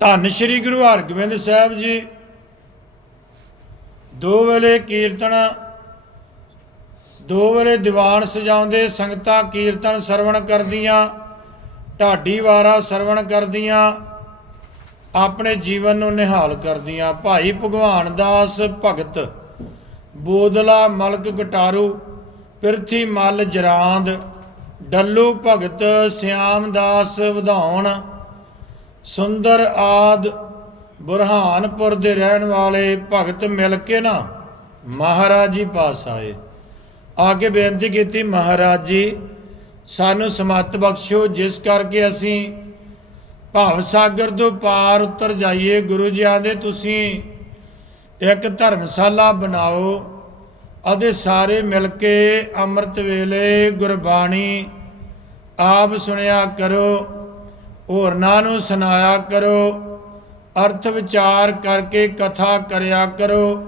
ਧੰਨ ਸ਼੍ਰੀ ਗੁਰੂ ਹਰਗੋਬਿੰਦ ਸਾਹਿਬ ਜੀ। ਦੋ ਵੇਲੇ ਕੀਰਤਨ, ਦੋ ਵੇਲੇ ਦੀਵਾਨ ਸਜਾਉਂਦੇ ਸੰਗਤਾਂ ਕੀਰਤਨ ਸਰਵਣ ਕਰਦੀਆਂ, ਢਾਡੀ ਵਾਰਾ ਸਰਵਣ ਕਰਦੀਆਂ, ਆਪਣੇ ਜੀਵਨ ਨੂੰ ਨਿਹਾਲ ਕਰਦੀਆਂ। ਭਾਈ ਭਗਵਾਨ ਦਾਸ ਭਗਤ, ਬੋਦਲਾ ਮਲਕ ਗਟਾਰੂ ਪਿਰਥੀ ਮਲ ਜਰਾਂਦ, ਡੱਲੂ ਭਗਤ, ਸਿਆਮ ਦਾਸ ਵਧਾਉਣ। ਸੁੰਦਰ ਆਦ ਬੁਰਹਾਨਪੁਰ ਦੇ ਰਹਿਣ ਵਾਲੇ ਭਗਤ ਮਿਲ ਕੇ ਨਾ ਮਹਾਰਾਜ ਜੀ ਪਾਸ ਆਏ। ਆ ਕੇ ਬੇਨਤੀ ਕੀਤੀ, ਮਹਾਰਾਜ ਜੀ ਸਾਨੂੰ ਸਮੱਤ ਬਖਸ਼ੋ ਜਿਸ ਕਰਕੇ ਅਸੀਂ ਭਾਵ ਸਾਗਰ ਤੋਂ ਪਾਰ ਉਤਰ ਜਾਈਏ। ਗੁਰੂ ਜੀ ਆਂਦੇ, ਤੁਸੀਂ ਇੱਕ ਧਰਮਸ਼ਾਲਾ ਬਣਾਓ, ਅਤੇ ਸਾਰੇ ਮਿਲ ਕੇ ਅੰਮ੍ਰਿਤ ਵੇਲੇ ਗੁਰਬਾਣੀ ਆਪ ਸੁਣਿਆ ਕਰੋ। ਹੋਰਨਾਂ ਨੂੰ ਸੁਣਾਇਆ ਕਰੋ, ਅਰਥ ਵਿਚਾਰ ਕਰਕੇ ਕਥਾ ਕਰਿਆ ਕਰੋ,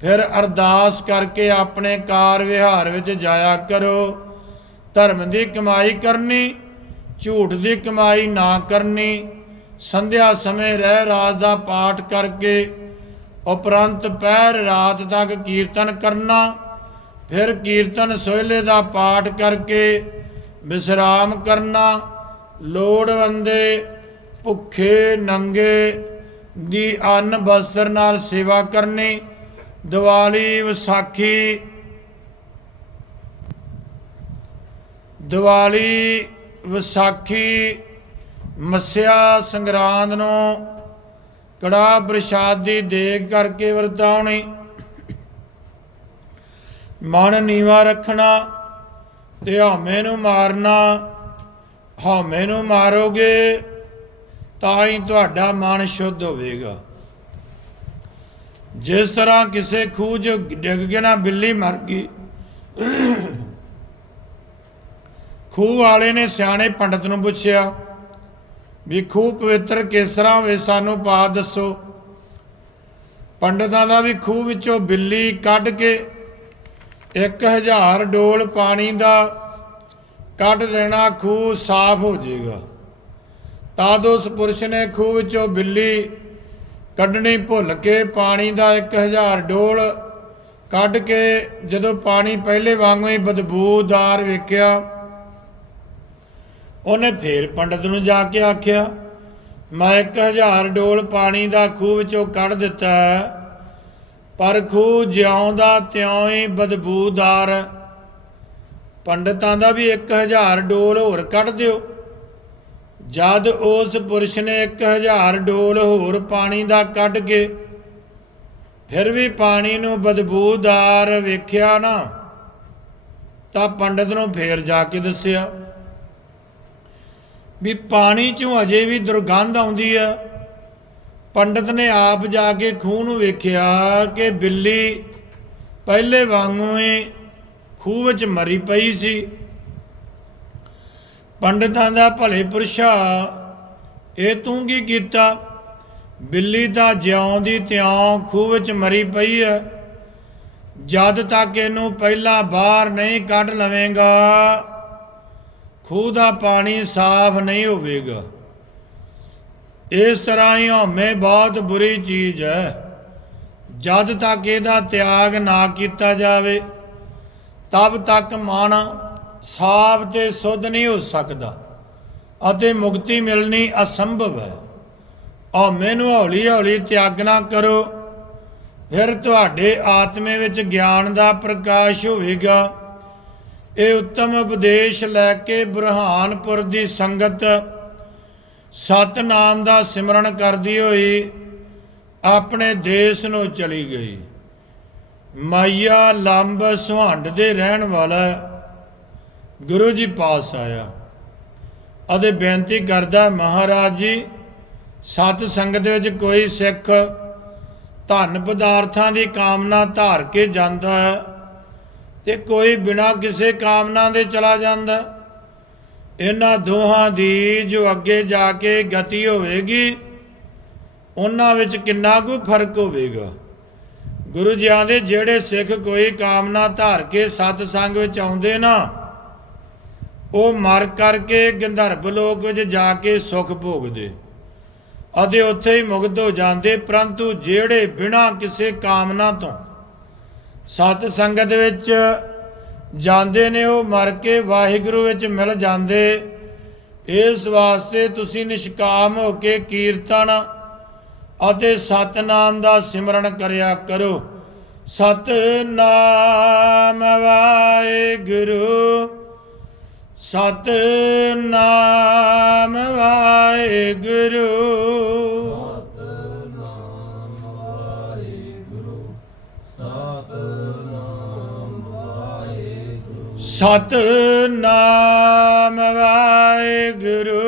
ਫਿਰ ਅਰਦਾਸ ਕਰਕੇ ਆਪਣੇ ਕਾਰ ਵਿਹਾਰ ਵਿੱਚ ਜਾਇਆ ਕਰੋ। ਧਰਮ ਦੀ ਕਮਾਈ ਕਰਨੀ, ਝੂਠ ਦੀ ਕਮਾਈ ਨਾ ਕਰਨੀ, ਸੰਧਿਆ ਸਮੇਂ ਰਹਿ ਰਾਤ ਦਾ ਪਾਠ ਕਰਕੇ, ਉਪਰੰਤ ਪਹਿਰ ਰਾਤ ਤੱਕ ਕੀਰਤਨ ਕਰਨਾ, ਫਿਰ ਕੀਰਤਨ ਸੋਹਲੇ ਦਾ ਪਾਠ ਕਰਕੇ, ਵਿਸਰਾਮ ਕਰਨਾ ਲੋੜਵੰਦੇ ਭੁੱਖੇ ਨੰਗੇ ਦੀ ਅੰਨ ਬਸਤਰ ਨਾਲ ਸੇਵਾ ਕਰਨੀ, ਦੀਵਾਲੀ ਵਿਸਾਖੀ। ਦੀਵਾਲੀ ਵਿਸਾਖੀ ਮੱਸਿਆ ਸੰਗਰਾਂਦ ਨੂੰ ਕੜਾ ਪ੍ਰਸ਼ਾਦ ਦੀ ਦੇਗ ਕਰਕੇ ਵਰਤਾਉਣੀ। ਮਨ ਨੀਵਾ ਰੱਖਣਾ ਤੇ ਹਉਮੈ ਨੂੰ ਮਾਰਨਾ ਹਉਮੈ ਨੂੰ ਮਾਰੋਗੇ ਤਾਂ ਹੀ ਤੁਹਾਡਾ ਮਨ ਸ਼ੁੱਧ ਹੋਵੇਗਾ। ਜਿਸ ਤਰ੍ਹਾਂ ਕਿਸੇ ਖੂਹ 'ਚ ਡਿੱਗ ਕੇ ਨਾ ਬਿੱਲੀ ਮਰ ਗਈ, ਖੂਹ ਵਾਲੇ ਨੇ ਸਿਆਣੇ ਪੰਡਤ ਨੂੰ ਪੁੱਛਿਆ ਵੀ ਖੂਹ ਪਵਿੱਤਰ ਕਿਸ ਤਰ੍ਹਾਂ ਹੋਵੇ ਸਾਨੂੰ ਪਾ ਦੱਸੋ। ਪੰਡਤਾਂ ਦਾ ਵੀ ਖੂਹ ਵਿੱਚੋਂ ਬਿੱਲੀ ਕੱਢ ਕੇ 1000 ਡੋਲ ਪਾਣੀ ਦਾ ਕੱਢ ਦੇਣਾ ਖੂਹ ਸਾਫ਼ ਹੋ ਜਾਏਗਾ ਤਦ ਉਸ ਪੁਰਸ਼ ਨੇ ਖੂਹ ਵਿੱਚੋਂ ਬਿੱਲੀ ਕੱਢਣੀ ਭੁੱਲ ਕੇ ਪਾਣੀ ਦਾ 1000 ਡੋਲ ਕੱਢ ਕੇ ਜਦੋਂ ਪਾਣੀ ਪਹਿਲੇ ਵਾਂਗੂ ਹੀ ਬਦਬੂਦਾਰ ਵੇਖਿਆ ਉਹਨੇ ਫੇਰ ਪੰਡਤ ਨੂੰ ਜਾ ਕੇ ਆਖਿਆ ਮੈਂ 1000 ਡੋਲ ਪਾਣੀ ਦਾ ਖੂਹ ਵਿੱਚੋਂ ਕੱਢ ਦਿੱਤਾ ਹੈ, ਪਰ ਖੂਹ ਜਿਉਂਦਾ ਤਿਉਂ ਹੀ ਬਦਬੂਦਾਰ ਪੰਡਤਾਂ ਦਾ ਵੀ 1000 ਡੋਲ ਹੋਰ ਕੱਢ ਦਿਓ। ਜਦ ਉਸ ਪੁਰਸ਼ ਨੇ 1000 ਡੋਲ ਹੋਰ ਪਾਣੀ ਦਾ ਕੱਢ ਕੇ, ਫਿਰ ਵੀ ਪਾਣੀ ਨੂੰ ਬਦਬੂਦਾਰ ਵੇਖਿਆ ਨਾ, ਤਾਂ ਪੰਡਤ ਨੂੰ ਫੇਰ ਜਾ ਕੇ ਦੱਸਿਆ ਵੀ ਪਾਣੀ ਚੋਂ ਅਜੇ ਵੀ ਦੁਰਗੰਧ ਆਉਂਦੀ ਆ। ਪੰਡਤ ਨੇ ਆਪ ਜਾ ਕੇ ਖੂਹ ਨੂੰ ਵੇਖਿਆ ਕਿ ਬਿੱਲੀ ਪਹਿਲੇ ਵਾਂਗੂ ਹੀ ਖੂਹ ਵਿੱਚ ਮਰੀ ਪਈ ਸੀ। ਪੰਡਤਾਂ ਦਾ ਭਲੇ ਪੁਰਸ਼ਾ, ਇਹ ਤੂੰ ਕੀ ਕੀਤਾ? ਬਿੱਲੀ ਤਾਂ ਜਿਉਂ ਦੀ ਤਿਉਂ ਖੂਹ ਵਿੱਚ ਮਰੀ ਪਈ ਹੈ ਜਦ ਤੱਕ ਇਹਨੂੰ ਪਹਿਲਾਂ ਬਾਹਰ ਨਹੀਂ ਕੱਢ ਲਵੇਂਗਾ, ਖੂਹ ਦਾ ਪਾਣੀ ਸਾਫ਼ ਨਹੀਂ ਹੋਵੇਗਾ। ਇਸ ਤਰ੍ਹਾਂ ਹੀ ਹਉਮੈ ਬਹੁਤ ਬੁਰੀ ਚੀਜ਼ ਹੈ ਜਦ ਤੱਕ ਇਹਦਾ ਤਿਆਗ ਨਾ ਕੀਤਾ ਜਾਵੇ ਤਬ ਤੱਕ ਮਨ ਸਾਫ਼ ਤੇ ਸੁੱਧ ਨਹੀਂ ਹੋ ਸਕਦਾ ਅਤੇ ਮੁਕਤੀ ਮਿਲਣੀ ਅਸੰਭਵ ਹੈ। ਹਉਮੈ ਨੂੰ ਹੌਲੀ ਹੌਲੀ ਤਿਆਗਣਾ ਕਰੋ। ਫਿਰ ਤੁਹਾਡੇ ਆਤਮੇ ਵਿੱਚ ਗਿਆਨ ਦਾ ਪ੍ਰਕਾਸ਼ ਹੋਵੇਗਾ। ਇਹ ਉੱਤਮ ਉਪਦੇਸ਼ ਲੈ ਕੇ ਬਰਹਾਨਪੁਰ ਦੀ ਸੰਗਤ ਸਤਨਾਮ ਦਾ ਸਿਮਰਨ ਕਰਦੀ ਹੋਈ ਆਪਣੇ ਦੇਸ਼ ਨੂੰ ਚਲੀ ਗਈ। ਮਾਇਆ ਲੰਬ ਸੁਹੰਡ ਦੇ ਰਹਿਣ ਵਾਲਾ ਗੁਰੂ ਜੀ ਪਾਸ ਆਇਆ। ਅਤੇ ਬੇਨਤੀ ਕਰਦਾ, ਮਹਾਰਾਜ ਜੀ, ਸਤ ਸੰਗਤ ਵਿੱਚ ਕੋਈ ਸਿੱਖ ਧਨ ਪਦਾਰਥਾਂ ਦੀ ਕਾਮਨਾ ਧਾਰ ਕੇ ਜਾਂਦਾ ਹੈ ਤੇ ਕੋਈ ਬਿਨਾਂ ਕਿਸੇ ਕਾਮਨਾ ਦੇ ਚਲਾ ਜਾਂਦਾ ਇਹਨਾਂ ਦੋਹਾਂ ਦੀ ਜੋ ਅੱਗੇ ਜਾ ਕੇ ਗਤੀ ਹੋਵੇਗੀ, ਉਹਨਾਂ ਵਿੱਚ ਕਿੰਨਾ ਕੁ ਫ਼ਰਕ ਹੋਵੇਗਾ? ਗੁਰੂ ਜੀ ਆਂਦੇ ਜਿਹੜੇ ਸਿੱਖ ਕੋਈ ਕਾਮਨਾ ਧਾਰ ਕੇ ਸਤ ਸੰਗ ਵਿੱਚ ਆਉਂਦੇ ਨਾ, ਉਹ ਮਰ ਕਰਕੇ ਗੰਧਰਵ ਲੋਕ ਵਿੱਚ ਜਾ ਕੇ ਸੁਖ ਭੋਗਦੇ। ਅਤੇ ਉੱਥੇ ਹੀ ਮੁਕਤ ਹੋ ਜਾਂਦੇ, ਪਰੰਤੂ ਜਿਹੜੇ ਬਿਨਾਂ ਕਿਸੇ ਕਾਮਨਾ ਤੋਂ ਸਤ ਸੰਗਤ ਵਿੱਚ ਜਾਂਦੇ ਨੇ, ਉਹ ਮਰ ਕੇ ਵਾਹਿਗੁਰੂ ਵਿੱਚ ਮਿਲ ਜਾਂਦੇ। ਇਸ ਵਾਸਤੇ ਤੁਸੀਂ ਨਿਸ਼ਕਾਮ ਹੋ ਕੇ ਕੀਰਤਨ ਅਤੇ ਸਤਨਾਮ ਦਾ ਸਿਮਰਨ ਕਰਿਆ ਕਰੋ। ਸਤਨਾਮ ਵਾਹਿਗੁਰੂ ਸਤਨਾਮ ਵਾਹਿਗੁਰੂ। ਸਤਨਾਮ ਵਾਹਿਗੁਰੂ। ਸਤਨਾਮ ਵਾਹਿਗੁਰੂ। ਸਤਨਾਮ ਵਾਹਿਗੁਰੂ।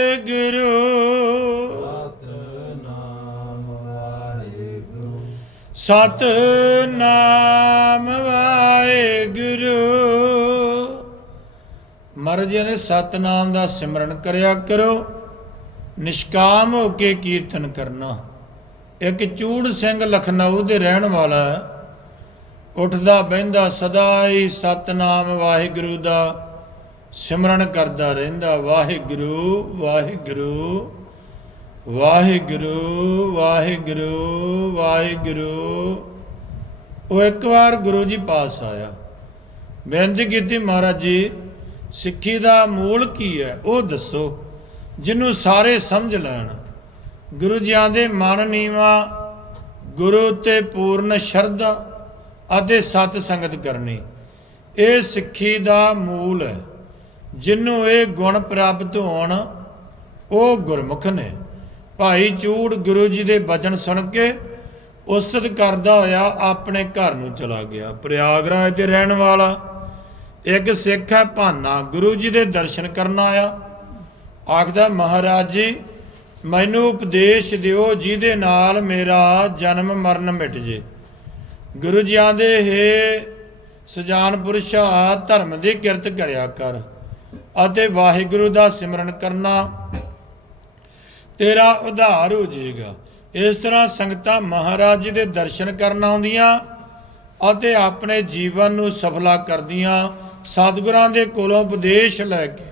ਵਾਹਿਗੁਰੂ ਸਤਨਾਮ ਵਾਹਿਗੁਰੂ। ਸਤਨਾਮ ਵਾਹਿਗੁਰੂ। ਮਹਾਰਾਜ ਜੀ ਦੇ ਸਤਨਾਮ ਦਾ ਸਿਮਰਨ ਕਰਿਆ ਕਰੋ। ਨਿਸ਼ਕਾਮ ਹੋ ਕੇ ਕੀਰਤਨ ਕਰਨਾ। ਇੱਕ ਚੂੜ ਸਿੰਘ ਲਖਨਊ ਦੇ ਰਹਿਣ ਵਾਲਾ ਉੱਠਦਾ ਬਹਿੰਦਾ ਸਦਾ ਹੀ ਸਤਨਾਮ ਵਾਹਿਗੁਰੂ ਦਾ ਸਿਮਰਨ ਕਰਦਾ ਰਹਿੰਦਾ, ਵਾਹਿਗੁਰੂ ਵਾਹਿਗੁਰੂ ਵਾਹਿਗੁਰੂ ਵਾਹਿਗੁਰੂ ਵਾਹਿਗੁਰੂ। ਉਹ ਇੱਕ ਵਾਰ ਗੁਰੂ ਜੀ ਪਾਸ ਆਇਆ। ਬੇਨਤੀ ਕੀਤੀ, ਮਹਾਰਾਜ ਜੀ, ਸਿੱਖੀ ਦਾ ਮੂਲ ਕੀ ਹੈ? ਉਹ ਦੱਸੋ, ਜਿਹਨੂੰ ਸਾਰੇ ਸਮਝ ਲੈਣ। ਗੁਰੂ ਜੀ ਆਂਦੇ, ਮਨ ਨੀਵਾ, ਗੁਰੂ ਤੇ ਪੂਰਨ ਸ਼ਰਧਾ ਅਤੇ ਸਤ ਸੰਗਤ ਕਰਨੀ। ਇਹ ਸਿੱਖੀ ਦਾ ਮੂਲ ਹੈ। ਜਿਹਨੂੰ ਇਹ ਗੁਣ ਪ੍ਰਾਪਤ ਹੋਣ, ਉਹ ਗੁਰਮੁਖ ਨੇ। ਭਾਈ ਚੂੜ ਗੁਰੂ ਜੀ ਦੇ ਬਚਨ ਸੁਣ ਕੇ ਉਸਤਤ ਕਰਦਾ ਹੋਇਆ ਆਪਣੇ ਘਰ ਨੂੰ ਚਲਾ ਗਿਆ। ਪ੍ਰਯਾਗਰਾਜ ਦੇ ਰਹਿਣ ਵਾਲਾ, ਇੱਕ ਸਿੱਖ ਹੈ ਭਾਨਾ, ਗੁਰੂ ਜੀ ਦੇ ਦਰਸ਼ਨ ਕਰਨ ਆਇਆ। ਆਖਦਾ, ਮਹਾਰਾਜ ਜੀ, ਮੈਨੂੰ ਉਪਦੇਸ਼ ਦਿਓ ਜਿਹਦੇ ਨਾਲ ਮੇਰਾ ਜਨਮ ਮਰਨ ਮਿਟ ਜੇ। ਗੁਰੂ ਜੀ ਆਂਦੇ, ਹੈ ਸਜਾਨ ਪੁਰਸ਼ਾ ਧਰਮ ਦੀ ਕਿਰਤ ਕਰਿਆ ਕਰ। ਅਤੇ ਵਾਹਿਗੁਰੂ ਦਾ ਸਿਮਰਨ ਕਰਨਾ। ਤੇਰਾ ਉਧਾਰ ਹੋ ਜਾਏਗਾ। ਇਸ ਤਰ੍ਹਾਂ ਸੰਗਤਾਂ ਮਹਾਰਾਜ ਜੀ ਦੇ ਦਰਸ਼ਨ ਕਰਨ ਆਉਂਦੀਆਂ ਅਤੇ ਆਪਣੇ ਜੀਵਨ ਨੂੰ ਸਫਲਾ ਕਰਦੀਆਂ। ਸਤਿਗੁਰਾਂ ਦੇ ਕੋਲੋਂ ਉਪਦੇਸ਼ ਲੈ ਕੇ